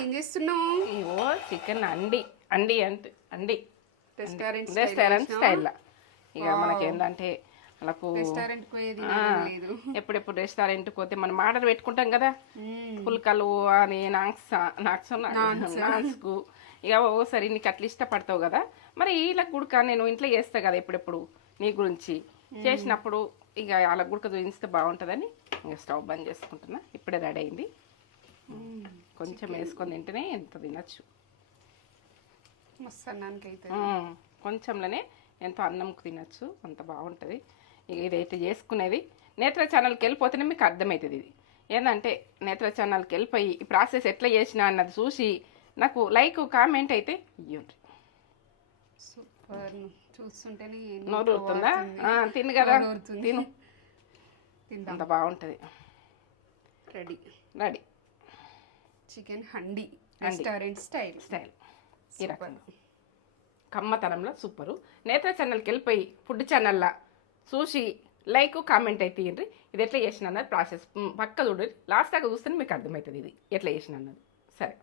ఏం చేస్తున్నావు? ఇవో చికెన్ అండి అండి అంటే అండి రెస్టారెంట్ స్టైల్లో. ఇక మనకి ఏంటంటే మనకు రెస్టారెంట్ పోయేది లేదు. ఎప్పుడెప్పుడు రెస్టారెంట్కి పోతే మనం ఆర్డర్ పెట్టుకుంటాం కదా, పుల్కలు అని నాన్స్కు. ఇక ఓసారి నీకు అట్లా ఇష్టపడతావు కదా, మరి వీళ్ళకి గుడక నేను ఇంట్లో చేస్తా కదా ఎప్పుడెప్పుడు నీ గురించి చేసినప్పుడు ఇక వాళ్ళ గుడక చూపిస్తే బాగుంటుందని ఇక స్టవ్ బంద్ చేసుకుంటున్నా. ఇప్పుడే రెడీ అయింది. కొంచెం వేసుకొని తింటేనే ఎంత తినచ్చు. మస్తు అన్నానికి అయితే కొంచెంలోనే ఎంతో అన్నంకు తినచ్చు, అంత బాగుంటుంది. ఇక ఇదైతే చేసుకునేది నేత్ర ఛానల్కి వెళ్ళిపోతేనే మీకు అర్థమవుతుంది. ఇది ఏంటంటే నేత్ర ఛానల్కి వెళ్ళిపోయి ఈ ప్రాసెస్ ఎట్లా చేసినా అన్నది చూసి నాకు లైక్ కామెంట్ అయితే ఇవ్వండి. సూపర్, చూస్తుంటేనే నోరు ఊరుతుందా? తిను కదా, తిను, అంత బాగుంటుంది. Ready ready chicken handi restaurant style ఈ రకంగా కమ్మతనంలో సూపరు. నేత్ర ఛానల్కి వెళ్ళిపోయి ఫుడ్ ఛానల్లా చూసి లైక్ కామెంట్ అయితే ఇవ్వండి. ఇది ఎట్లా చేసిన అన్నది ప్రాసెస్ పక్క చూడండి, లాస్ట్ దాకా చూస్తే మీకు అర్థమవుతుంది ఇది ఎట్లా చేసిన అన్నది. సరే.